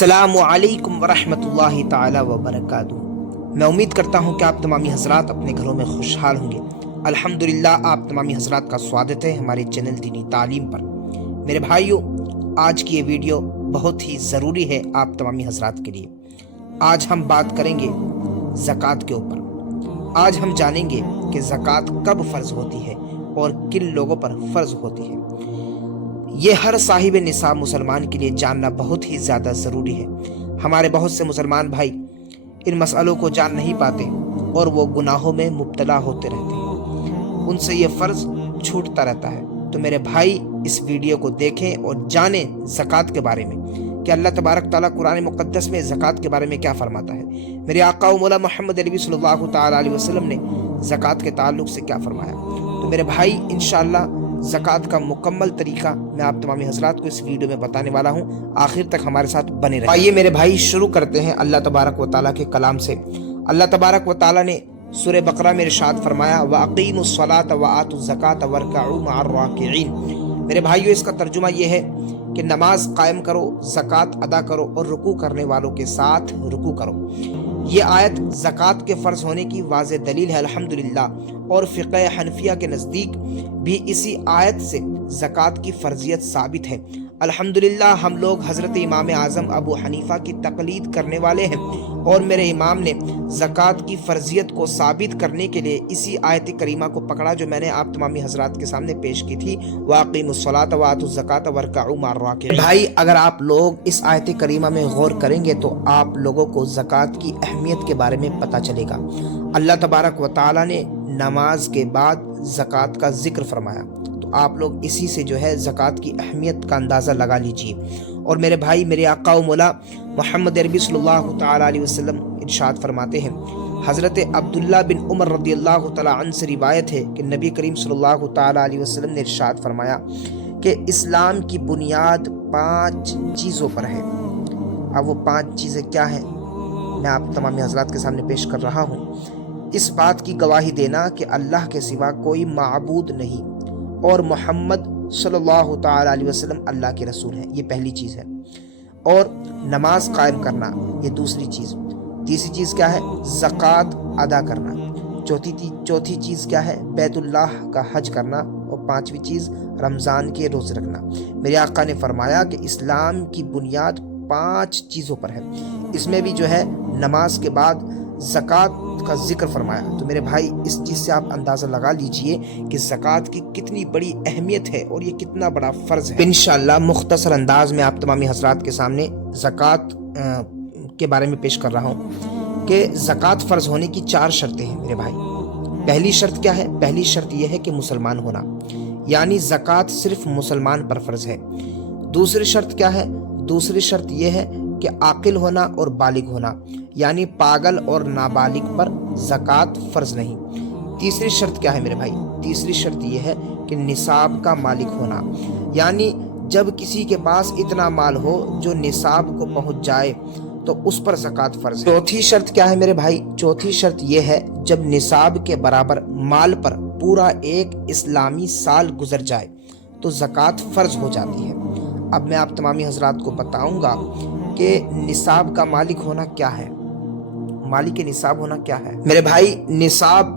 अस्सलामु अलैकुम वरहमतुल्लाहि ताला वबरकातुहू। मैं उम्मीद करता हूँ कि आप तमामी हजरात अपने घरों में खुशहाल होंगे। अल्हम्दुलिल्लाह, आप तमामी हजरात का स्वागत है हमारे चैनल दीनी तालीम पर। मेरे भाइयों, आज की ये वीडियो बहुत ही ज़रूरी है आप तमामी हजरात के लिए। आज हम बात करेंगे ज़कात के ऊपर। आज हम जानेंगे कि ज़कात कब फ़र्ज़ होती है और किन लोगों पर फ़र्ज़ होती है। ये हर साहिब निसाब मुसलमान के लिए जानना बहुत ही ज़्यादा ज़रूरी है। हमारे बहुत से मुसलमान भाई इन मसलों को जान नहीं पाते और वो गुनाहों में मुब्तला होते रहते हैं, उनसे ये फ़र्ज़ छूटता रहता है। तो मेरे भाई, इस वीडियो को देखें और जानें ज़कात के बारे में कि अल्लाह तबारक ताला कुरान मुक़द्दस में ज़कात के बारे में क्या फरमाता है। मेरे आका मौला मोहम्मद अरबी सल्लल्लाहु तआला अलैहि वसल्लम ने ज़कात के ताल्लुक़ से क्या फरमाया। तो मेरे भाई, इंशाअल्लाह ज़कात का मुकम्मल तरीका मैं आप तमामी हज़रात को इस वीडियो में बताने वाला हूँ। आखिर तक हमारे साथ बने रहें। आइए मेरे भाई, शुरू करते हैं अल्लाह तबारक व ताला के कलाम से। अल्लाह तबारक व ताला ने सूरह बकरा में इरशाद फरमाया, व अक़ीमुस्सलात व आतुज़्ज़कात वरकऊ मअर्राकिईन। मेरे भाइयों, इसका तर्जुमा ये है कि नमाज कायम करो, ज़कात अदा करो और रुकू करने वालों के साथ रुकू करो। ये आयत ज़कात के फ़र्ज़ होने की वाज़ेह दलील है अल्हम्दुलिल्लाह। और फ़िक़्ह हनफिया के नज़दीक भी इसी आयत से ज़कात की फ़र्ज़ियत साबित है। अल्हम्दुलिल्लाह, हम लोग हज़रत इमाम आज़म अबू हनीफ़ा की तक़लीद करने वाले हैं और मेरे इमाम ने ज़कात की फ़र्ज़ियत को साबित करने के लिए इसी आयत करीमा को पकड़ा जो मैंने आप तमामी हज़रात के सामने पेश की थी, व अक़ीमुस्सलात व आतुज़्ज़कात वरकऊ मअर्राकिईन। भाई, अगर आप लोग इस आयत करीमा में गौर करेंगे तो आप लोगों को ज़कात की अहमियत के बारे में पता चलेगा। अल्लाह तबारक व तआला ने नमाज के बाद ज़कात का ज़िक्र फरमाया, तो आप लोग इसी से जो है ज़कात की अहमियत का अंदाज़ा लगा लीजिए। और मेरे भाई, मेरे आका व मौला मोहम्मद अरबी सल्लल्लाहु तआला अलैहि वसल्लम इरशाद फरमाते हैं, हज़रत अब्दुल्ला बिन उमर रदियल्लाहु तआला अन्हु से रिवायत है कि नबी करीम सल्लल्लाहु तआला अलैहि वसल्लम ने इरशाद फरमाया कि इस्लाम की बुनियाद 5 चीज़ों पर है। अब वो 5 चीज़ें क्या हैं, मैं आप तमामी हज़रात के सामने पेश कर रहा हूँ। इस बात की गवाही देना कि अल्लाह के सिवा कोई माबूद नहीं और मोहम्मद सल्लल्लाहु तआला अलैहि वसल्लम अल्लाह के रसूल हैं, ये पहली चीज़ है। और नमाज कायम करना, ये दूसरी चीज़। तीसरी चीज़ क्या है? ज़कात अदा करना। चौथी चीज़ क्या है? बैतुल्लाह का हज करना। और 5वीं चीज़ रमज़ान के रोज़े रखना। मेरे आका ने फरमाया कि इस्लाम की बुनियाद 5 चीज़ों पर है। इसमें भी जो है नमाज के बाद ज़कात का जिक्र फरमाया। तो मेरे भाई, इस चीज़ से आप अंदाज़ा लगा लीजिए कि ज़कात की कितनी बड़ी अहमियत है और ये कितना बड़ा फ़र्ज़ है। इंशाअल्लाह मुख्तसर अंदाज में आप तमामी हज़रात के सामने ज़कात के बारे में पेश कर रहा हूँ कि ज़कात फ़र्ज़ होने की 4 शर्तें हैं मेरे भाई। पहली शर्त क्या है? पहली शर्त यह है कि मुसलमान होना, यानी ज़कात सिर्फ मुसलमान पर फ़र्ज़ है। दूसरी शर्त क्या है? दूसरी शर्त यह है कि आकिल होना और बालिग होना, यानी पागल और नाबालिग पर ज़कात फ़र्ज़ नहीं। तीसरी शर्त क्या है मेरे भाई? तीसरी शर्त यह है कि निसाब का मालिक होना, यानी जब किसी के पास इतना माल हो जो निसाब को पहुंच जाए तो उस पर ज़कात फ़र्ज़ है। चौथी शर्त क्या है मेरे भाई? चौथी शर्त यह है जब निसाब के बराबर माल पर पूरा एक इस्लामी साल गुजर जाए तो ज़कात फ़र्ज़ हो जाती है। अब मैं आप तमामी हज़रात को बताऊंगा कि निसाब का मालिक होना क्या है। मालिक निसाब होना क्या है मेरे भाई? निसाब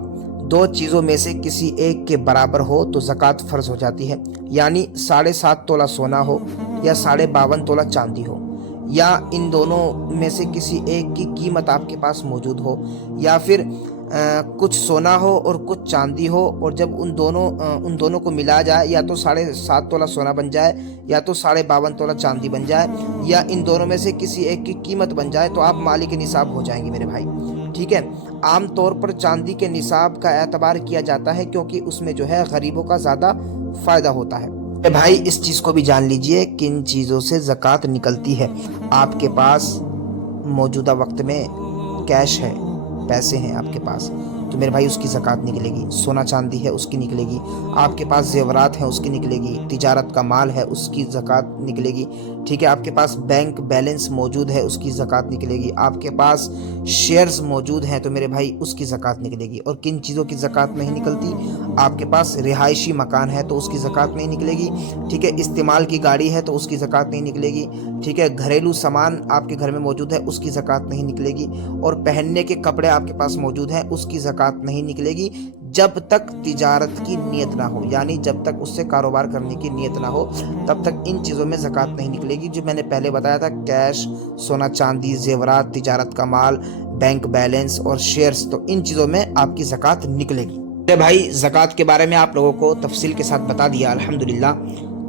2 चीज़ों में से किसी एक के बराबर हो तो ज़कात फ़र्ज़ हो जाती है, यानी 7.5 तोला सोना हो या 52.5 तोला चांदी हो, या इन दोनों में से किसी एक की कीमत आपके पास मौजूद हो, या फिर कुछ सोना हो और कुछ चांदी हो, और जब उन दोनों को मिला जाए या तो 7.5 तोला सोना बन जाए या तो 52.5 तोला चांदी बन जाए, या इन दोनों में से किसी एक की कीमत बन जाए, तो आप मालिक निसाब हो जाएंगे मेरे भाई। ठीक है। आम तौर पर चांदी के निसाब का एतबार किया जाता है क्योंकि उसमें जो है गरीबों का ज़्यादा फ़ायदा होता है। भाई, इस चीज़ को भी जान लीजिए किन चीज़ों से ज़कात निकलती है। आपके पास मौजूदा वक्त में कैश है, पैसे हैं आपके पास, तो मेरे भाई उसकी ज़कात निकलेगी। सोना चांदी है उसकी निकलेगी। आपके पास जेवरात हैं उसकी निकलेगी। तिजारत का माल है उसकी ज़कात निकलेगी। ठीक है, आपके पास बैंक बैलेंस मौजूद है उसकी ज़कात निकलेगी। आपके पास शेयर्स मौजूद हैं तो मेरे भाई उसकी ज़कात निकलेगी। और किन चीज़ों की ज़कात नहीं निकलती? आपके पास रिहायशी मकान है तो उसकी ज़कात नहीं निकलेगी। ठीक है, इस्तेमाल की गाड़ी है तो उसकी ज़कात नहीं निकलेगी। ठीक है, घरेलू सामान आपके घर में मौजूद है उसकी ज़कात नहीं निकलेगी। और पहनने के कपड़े आपके पास मौजूद हैं उसकी ज़कात नहीं निकलेगी जब तक तिजारत की नीयत ना हो, यानी जब तक उससे कारोबार करने की नीयत ना हो तब तक इन चीज़ों में ज़कात नहीं निकलेगी। जो मैंने पहले बताया था, कैश, सोना चांदी, जेवरात, तिजारत का माल, बैंक बैलेंस और शेयर्स, तो इन चीज़ों में आपकी ज़कात निकलेगी। मेरे भाई ज़कात के बारे में आप लोगों को तफसील के साथ बता दिया अल्हम्दुलिल्लाह।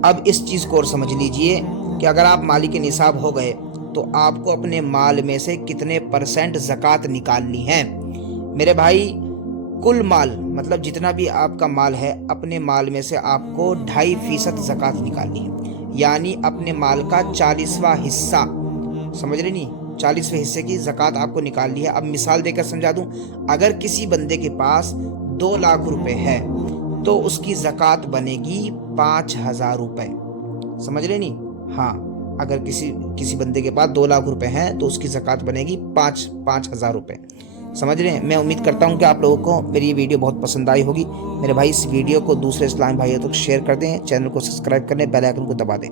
अब इस चीज़ को और समझ लीजिए कि अगर आप मालिक निसाब हो गए तो आपको अपने माल में से कितने % ज़कात निकालनी है। मेरे भाई कुल माल, मतलब जितना भी आपका माल है, अपने माल में से आपको 2.5% ज़कात निकालनी है, यानी अपने माल का 40वां हिस्सा, समझ रहे नहीं, 40वें हिस्से की ज़कात आपको निकालनी है। अब मिसाल देकर समझा दूं, अगर किसी बंदे के पास 2 लाख रुपए है तो उसकी ज़कात बनेगी 5,000 रुपये, समझ रहे नहीं। हाँ, अगर किसी बंदे के पास 2 लाख रुपए हैं तो उसकी ज़कात बनेगी 5,000 रुपये, समझ रहे हैं। मैं उम्मीद करता हूं कि आप लोगों को मेरी ये वीडियो बहुत पसंद आई होगी। मेरे भाई इस वीडियो को दूसरे इस्लामी भाइयों तक शेयर कर दें, चैनल को सब्सक्राइब करने, बेल आइकन को दबा दें।